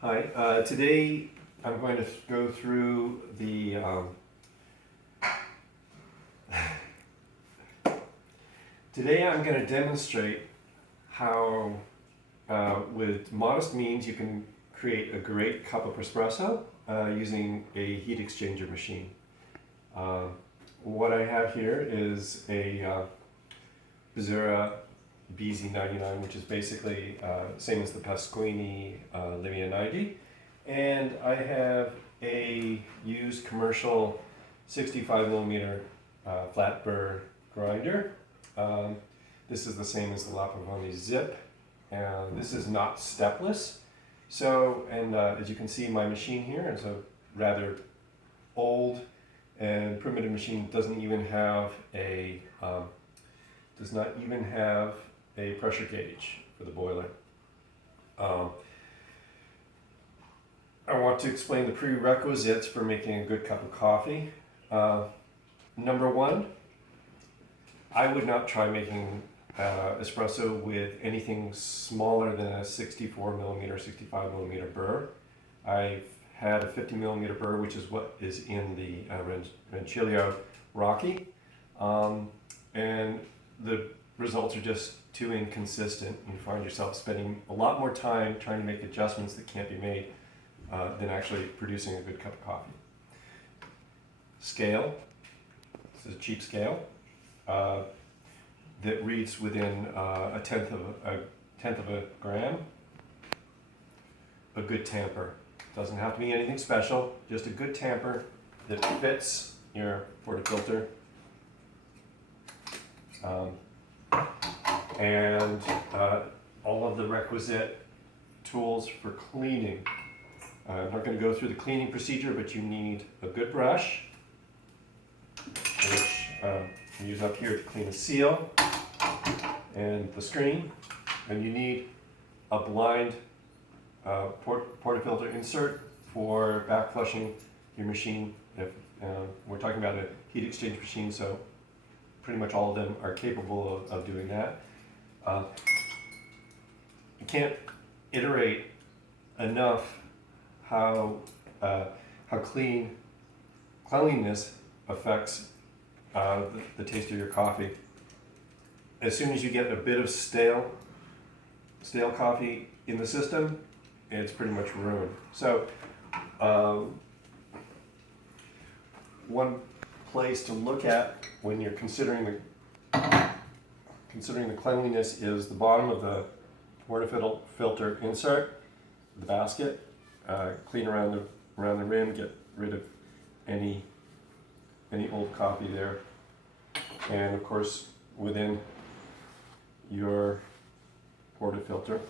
Hi, today I'm going to go through the today I'm going to demonstrate how with modest means you can create a great cup of espresso using a heat exchanger machine. What I have here is a Bizura BZ99, which is basically same as the Pasquini Livia 90. And I have a used commercial 65 millimeter flat burr grinder. This is the same as the La Pavone Zip. This is not stepless. So, and as you can see, my machine here is a rather old and primitive machine. Doesn't even have a does not even have a pressure gauge for the boiler. I want to explain the prerequisites for making a good cup of coffee. Number one, I would not try making espresso with anything smaller than a 64 millimeter, 65 millimeter burr. I've had a 50 millimeter burr, which is what is in the Rancilio Rocky. And the results are just too inconsistent. You find yourself spending a lot more time trying to make adjustments that can't be made than actually producing a good cup of coffee. Scale. This is a cheap scale that reads within a tenth of a gram. A good tamper. Doesn't have to be anything special, just a good tamper that fits your portafilter. And all of the requisite tools for cleaning. I'm not going to go through the cleaning procedure, but you need a good brush, which you use up here to clean the seal and the screen. And you need a blind portafilter insert for back flushing your machine. If we're talking about a heat exchange machine, so pretty much all of them are capable of doing that. You can't iterate enough how cleanliness affects the taste of your coffee. As soon as you get a bit of stale coffee in the system, it's pretty much ruined. So one place to look at when you're considering the cleanliness is the bottom of the portafilter insert, the basket. Clean around the rim, get rid of any old coffee there, and of course within your portafilter.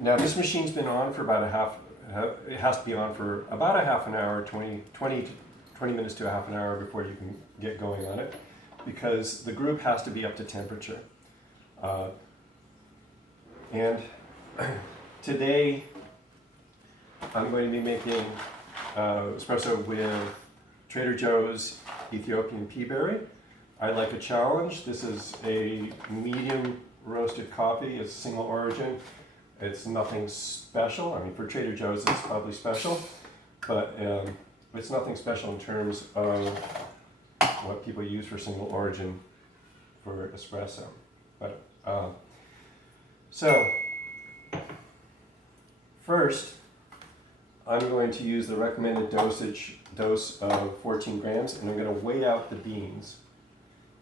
Now this machine's been on for about it has to be on for about a half an hour, 20 minutes to a half an hour before you can get going on it, because the group has to be up to temperature. And today I'm going to be making espresso with Trader Joe's Ethiopian pea berry. I like a challenge. This is a medium roasted coffee. It's single origin. It's nothing special. I mean, for Trader Joe's it's probably special, but it's nothing special in terms of what people use for single origin for espresso. But so first, I'm going to use the recommended dose of 14 grams, and I'm going to weigh out the beans.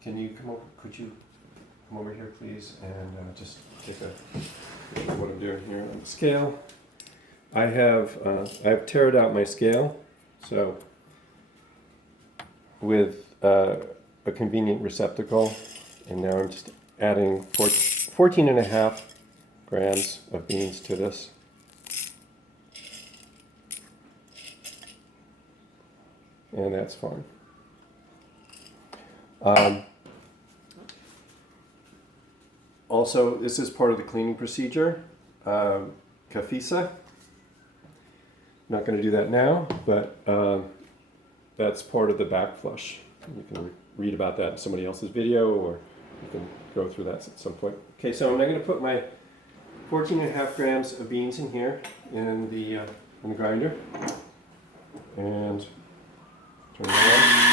Could you come over here, please, and just take a look at what I'm doing here on the scale. I've tared out my scale, so with a convenient receptacle, and now I'm just adding 14 and a half grams of beans to this. And that's fine. Also, this is part of the cleaning procedure. Cafisa. Not going to do that now, but that's part of the back flush. You can read about that in somebody else's video or We can go through that at some point. Okay, so I'm now going to put my 14.5 grams of beans in here in the grinder, and turn it on.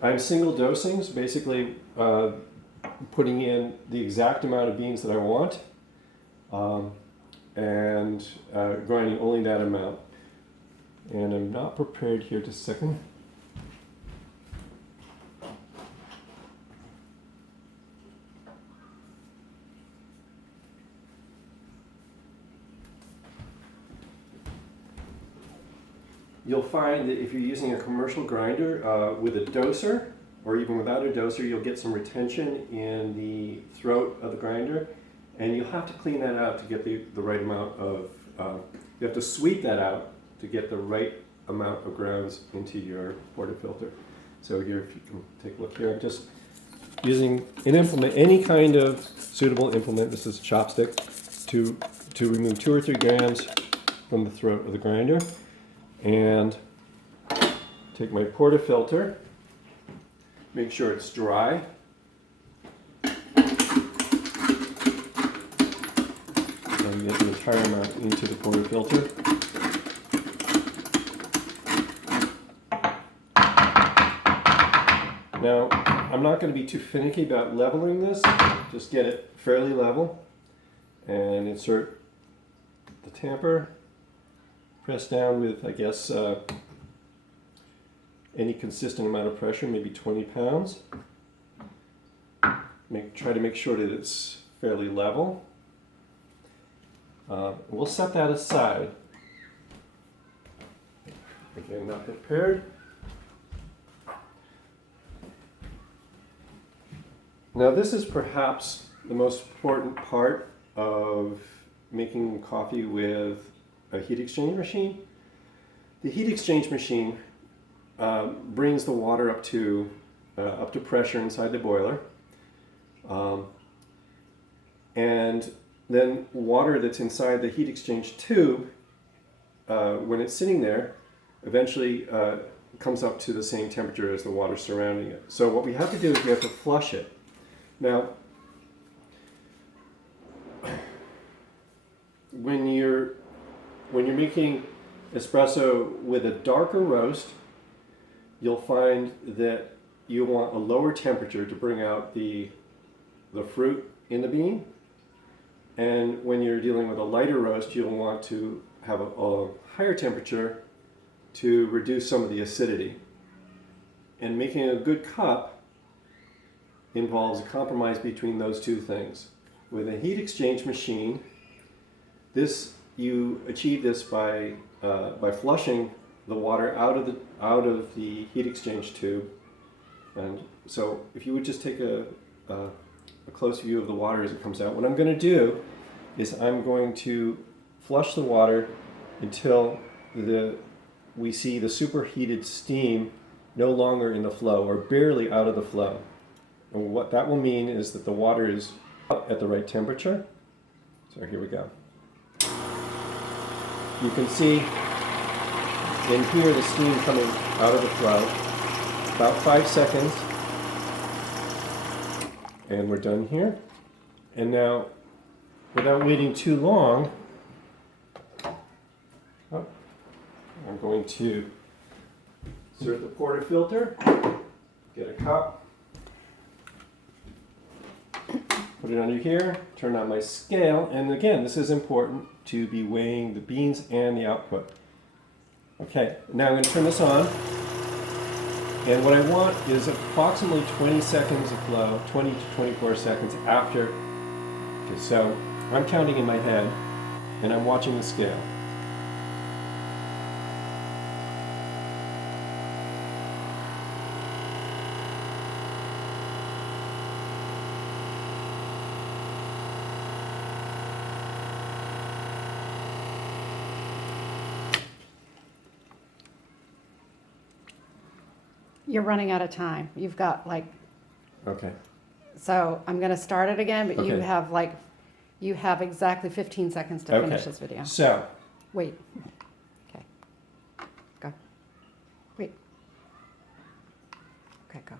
I'm single dosing, so basically putting in the exact amount of beans that I want, and grinding only that amount. And I'm not prepared here, just a second. You'll find that if you're using a commercial grinder with a doser, or even without a doser, you'll get some retention in the throat of the grinder, and you'll have to clean that out to get the right amount of, you have to sweep that out to get the right amount of grounds into your portafilter. So here, if you can take a look here, I'm just using an implement, any kind of suitable implement, this is a chopstick, to remove 2 or 3 grams from the throat of the grinder. And take my portafilter, make sure it's dry. And get the entire amount into the portafilter. Now, I'm not going to be too finicky about leveling this, just get it fairly level and insert the tamper. Press down with, I guess, any consistent amount of pressure, maybe 20 pounds. Try to make sure that it's fairly level. We'll set that aside. Again, not prepared. Now this is perhaps the most important part of making coffee with a heat exchange machine. The heat exchange machine brings the water up to pressure inside the boiler, and then water that's inside the heat exchange tube, when it's sitting there, eventually comes up to the same temperature as the water surrounding it. So what we have to do is we have to flush it. Now, when you're making espresso with a darker roast, you'll find that you want a lower temperature to bring out the fruit in the bean. And when you're dealing with a lighter roast, you'll want to have a higher temperature to reduce some of the acidity. And making a good cup involves a compromise between those two things. With a heat exchange machine, you achieve this by flushing the water out of the heat exchange tube. And so if you would just take a close view of the water as it comes out, what I'm going to do is I'm going to flush the water until we see the superheated steam no longer in the flow, or barely out of the flow. And what that will mean is that the water is at the right temperature. So here we go. You can see and hear the steam coming out of the flow. About 5 seconds. And we're done here. And now, without waiting too long, I'm going to insert the portafilter, get a cup, put it under here, turn on my scale, and again, this is important to be weighing the beans and the output. Okay, now I'm going to turn this on, and what I want is approximately 20 seconds of flow, 20 to 24 seconds after. Okay, so I'm counting in my head, and I'm watching the scale. You're running out of time. You've got Okay. so I'm going to start it again, but Okay. you have exactly 15 seconds to finish this video. So, Wait. Okay. wait. Okay, go.